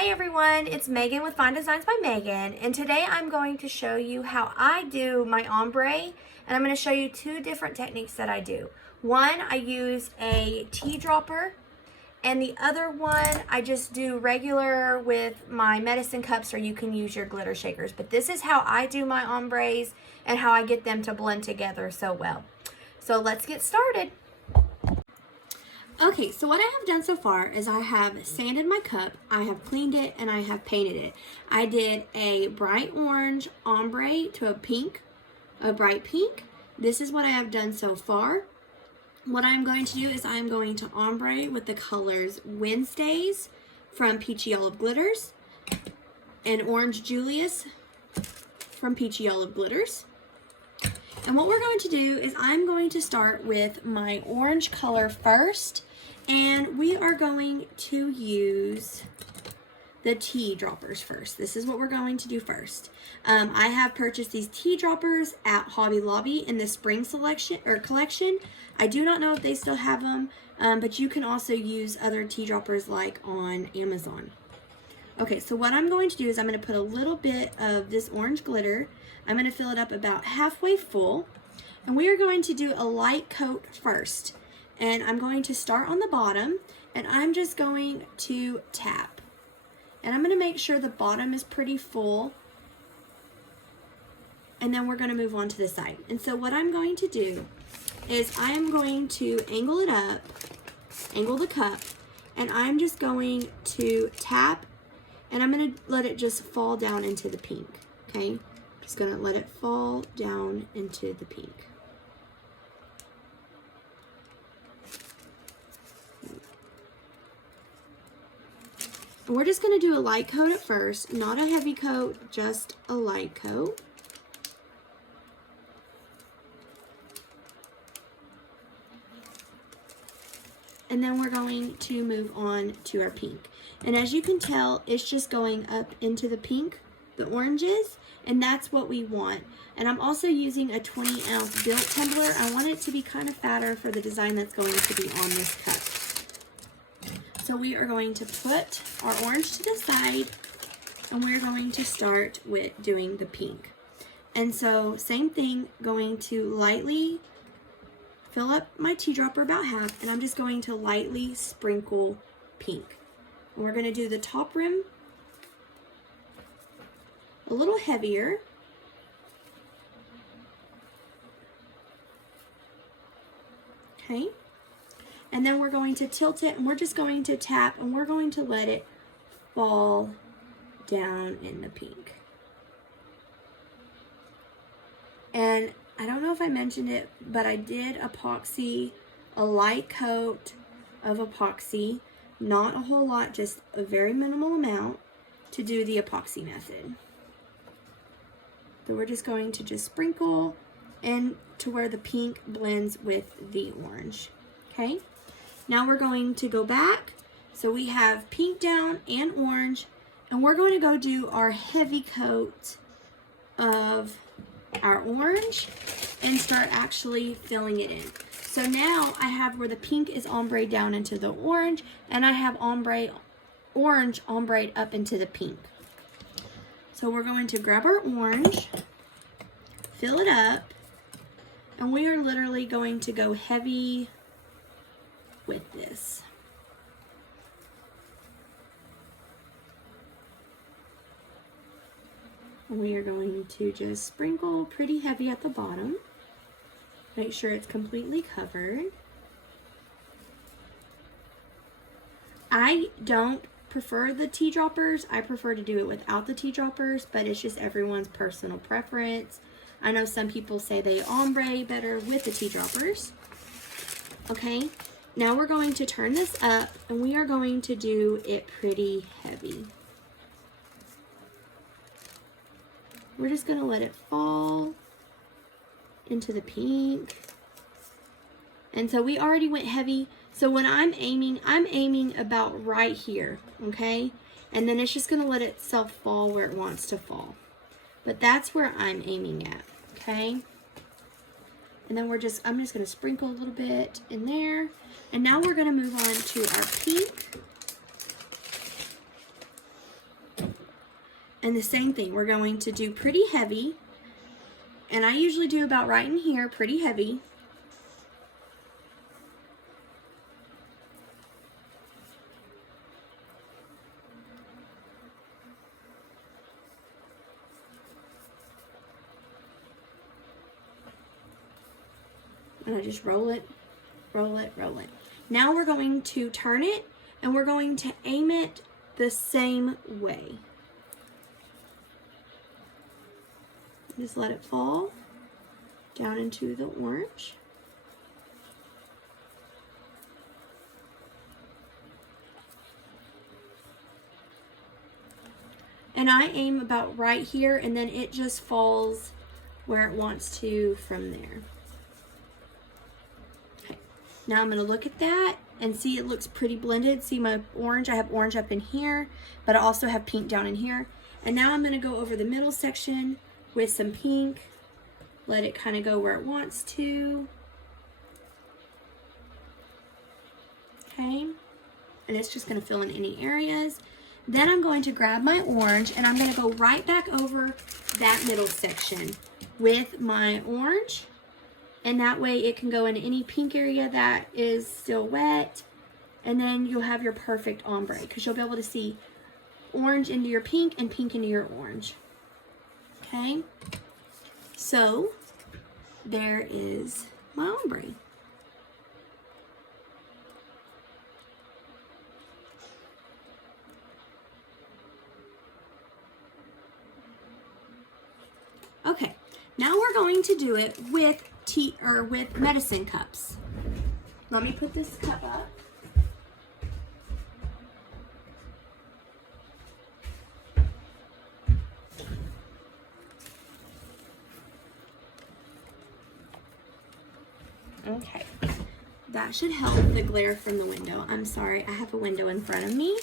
Hey everyone, it's Megan with Fine Designs by Megan, and today I'm going to show you how I do my ombre, and I'm going to show you two different techniques that I do. One, I use a tea dropper, and the other one, I just do regular with my medicine cups, or you can use your glitter shakers. But this is how I do my ombres and how I get them to blend together so well. So let's get started. Okay, so what I have done so far is I have sanded my cup, I have cleaned it, and I have painted it. I did a bright orange ombre to a bright pink. This is what I have done so far. What I'm going to do is I'm going to ombre with the colors Wednesdays from Peachy Olive Glitters and Orange Julius from Peachy Olive Glitters. And what we're going to do is I'm going to start with my orange color first, and we are going to use the tea droppers first. This is what we're going to do first. I have purchased these tea droppers at Hobby Lobby in the spring collection. I do not know if they still have them, but you can also use other tea droppers like on Amazon. Okay, so what I'm going to do is I'm going to put a little bit of this orange glitter. I'm going to fill it up about halfway full, and we are going to do a light coat first. And I'm going to start on the bottom, and I'm just going to tap. And I'm going to make sure the bottom is pretty full, and then we're going to move on to the side. And so what I'm going to do is I am going to angle it up, angle the cup, and I'm just going to tap, and I'm going to let it just fall down into the pink, okay? Just going to let it fall down into the pink. And we're just going to do a light coat at first, not a heavy coat, just a light coat. And then we're going to move on to our pink. And as you can tell, it's just going up into the pink, the oranges, and that's what we want. And I'm also using a 20-ounce built tumbler. I want it to be kind of fatter for the design that's going to be on this cup. So we are going to put our orange to the side, and we're going to start with doing the pink. And so same thing, going to lightly fill up my tea dropper about half, and I'm just going to lightly sprinkle pink. And we're going to do the top rim a little heavier. Okay. And then we're going to tilt it, and we're just going to tap, and we're going to let it fall down in the pink. And I don't know if I mentioned it, but I did epoxy, a light coat of epoxy, not a whole lot, just a very minimal amount to do the epoxy method. So we're just going to just sprinkle and to where the pink blends with the orange, okay? Now we're going to go back. So we have pink down and orange, and we're going to go do our heavy coat of our orange and start actually filling it in. So now I have where the pink is ombre down into the orange, and I have orange ombre up into the pink. So we're going to grab our orange, fill it up, and we are literally going to go heavy with this. And we are going to just sprinkle pretty heavy at the bottom. Make sure it's completely covered. I don't prefer the tea droppers. I prefer to do it without the tea droppers, but it's just everyone's personal preference. I know some people say they ombre better with the tea droppers. Okay. Now we're going to turn this up, and we are going to do it pretty heavy. We're just going to let it fall into the pink. And so we already went heavy. So when I'm aiming about right here, okay? And then it's just going to let itself fall where it wants to fall. But that's where I'm aiming at, okay? And then I'm just going to sprinkle a little bit in there. And now we're going to move on to our pink. And the same thing, we're going to do pretty heavy. And I usually do about right in here, pretty heavy. And I just roll it, roll it, roll it. Now we're going to turn it and we're going to aim it the same way. Just let it fall down into the orange. And I aim about right here, and then it just falls where it wants to from there. Okay, now I'm gonna look at that and see it looks pretty blended. See my orange, I have orange up in here, but I also have pink down in here. And now I'm gonna go over the middle section with some pink, let it kind of go where it wants to. Okay, and it's just gonna fill in any areas. Then I'm going to grab my orange and I'm gonna go right back over that middle section with my orange, and that way it can go in any pink area that is still wet, and then you'll have your perfect ombre because you'll be able to see orange into your pink and pink into your orange. Okay, so there is my ombre. Okay, now we're going to do it with with medicine cups. Let me put this cup up. Okay, that should help the glare from the window. I'm sorry, I have a window in front of me.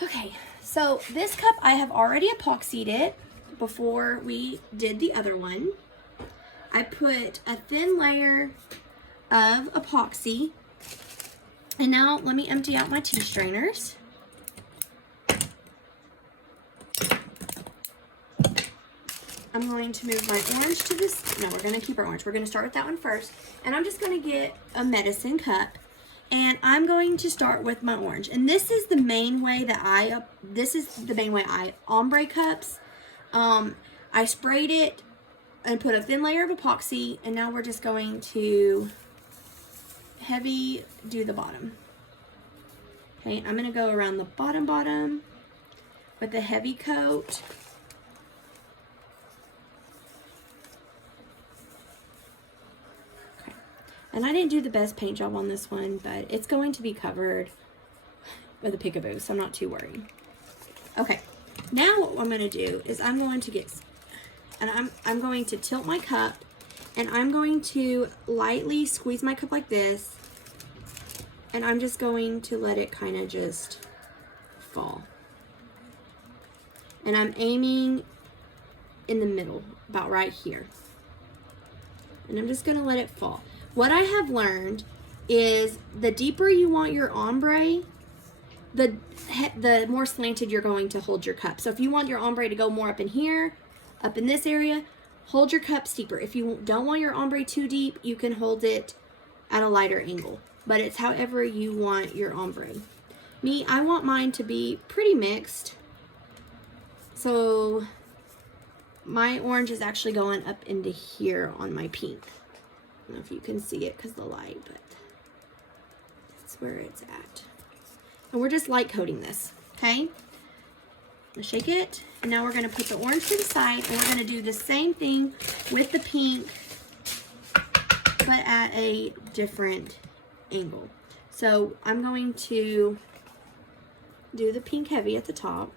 Okay, so this cup I have already epoxied it before we did the other one. I put a thin layer of epoxy, and now let me empty out my tea strainers. I'm going to move my orange to this. No, we're going to keep our orange. We're going to start with that one first. And I'm just going to get a medicine cup. And I'm going to start with my orange. And this is the main way that I ombre cups. I sprayed it and put a thin layer of epoxy. And now we're just going to heavy do the bottom. Okay, I'm going to go around the bottom with a heavy coat. And I didn't do the best paint job on this one, but it's going to be covered with a peekaboo, so I'm not too worried. Okay, now what I'm going to do is I'm going to tilt my cup, and I'm going to lightly squeeze my cup like this, and I'm just going to let it kind of just fall. And I'm aiming in the middle, about right here. And I'm just going to let it fall. What I have learned is the deeper you want your ombre, the more slanted you're going to hold your cup. So if you want your ombre to go more up in here, up in this area, hold your cup steeper. If you don't want your ombre too deep, you can hold it at a lighter angle. But it's however you want your ombre. Me, I want mine to be pretty mixed. So my orange is actually going up into here on my pink. I don't know if you can see it because of the light, but that's where it's at. And we're just light coating this, okay? I'll shake it, and now we're going to put the orange to the side, and we're going to do the same thing with the pink, but at a different angle. So I'm going to do the pink heavy at the top.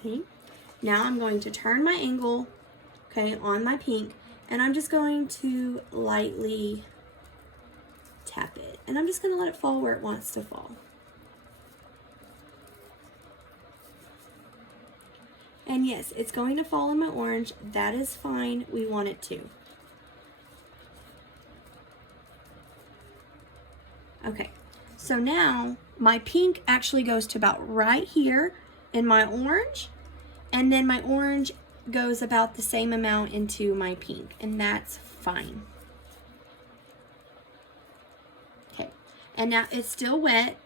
Okay, now I'm going to turn my angle, okay, on my pink, and I'm just going to lightly tap it. And I'm just going to let it fall where it wants to fall. And yes, it's going to fall in my orange. That is fine. We want it to. Okay, so now my pink actually goes to about right here in my orange, and then my orange goes about the same amount into my pink, and that's fine. Okay, and now it's still wet.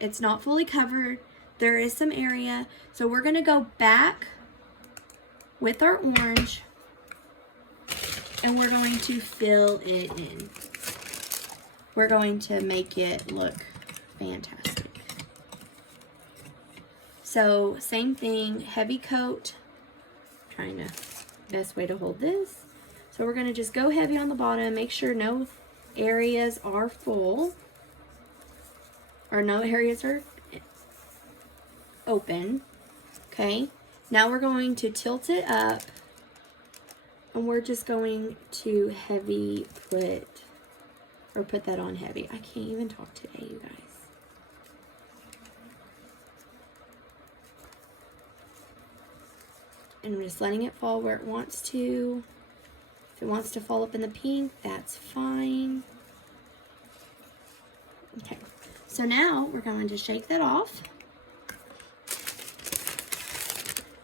It's not fully covered. There is some area, so we're gonna go back with our orange, and we're going to fill it in. We're going to make it look fantastic. So same thing, heavy coat. Trying to best way to hold this. So we're going to just go heavy on the bottom, make sure no areas are full or no areas are open. Okay, now we're going to tilt it up, and we're just going to heavy put that on heavy. I can't even talk today, you guys. And I'm just letting it fall where it wants to. If it wants to fall up in the pink, that's fine. Okay, so now we're going to shake that off.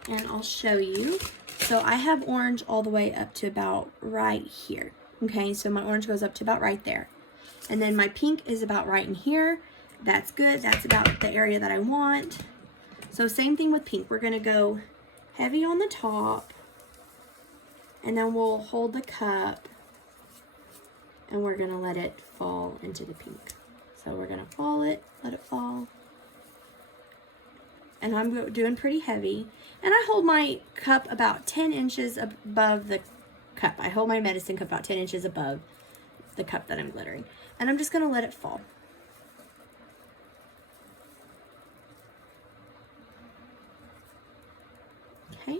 And I'll show you. So I have orange all the way up to about right here. Okay, so my orange goes up to about right there. And then my pink is about right in here. That's good. That's about the area that I want. So same thing with pink. We're going to go heavy on the top, and then we'll hold the cup, and we're going to let it fall into the pink. So we're going to let it fall. And I'm doing pretty heavy. And I hold my cup about 10 inches above the cup. I hold my medicine cup about 10 inches above the cup that I'm glittering. And I'm just going to let it fall. Okay.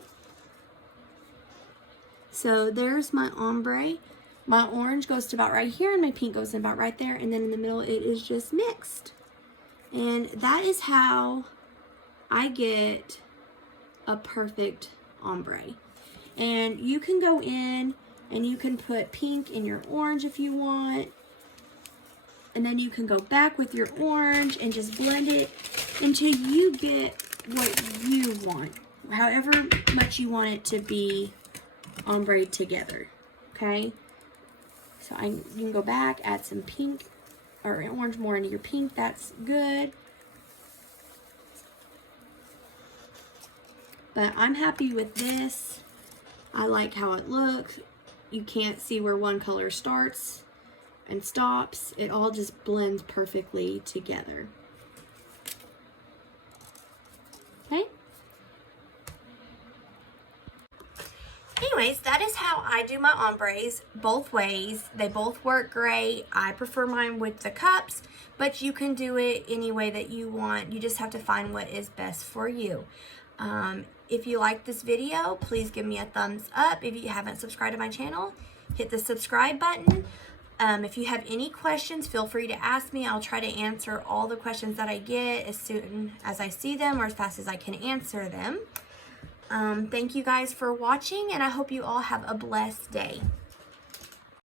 So there's my ombre. My orange goes to about right here, and my pink goes to about right there. And then in the middle, it is just mixed. And that is how I get a perfect ombre. And you can go in and you can put pink in your orange if you want, and then you can go back with your orange and just blend it until you get what you want, however much you want it to be ombre together. Okay, so you can go back, add some pink or orange more into your pink. That's good. But I'm happy with this. I like how it looks. You can't see where one color starts and stops. It all just blends perfectly together. Okay? Anyways, that is how I do my ombres both ways. They both work great. I prefer mine with the cups, but you can do it any way that you want. You just have to find what is best for you. If you like this video, please give me a thumbs up. If you haven't subscribed to my channel, hit the subscribe button. If you have any questions, feel free to ask me. I'll try to answer all the questions that I get as soon as I see them or as fast as I can answer them. Thank you guys for watching, and I hope you all have a blessed day.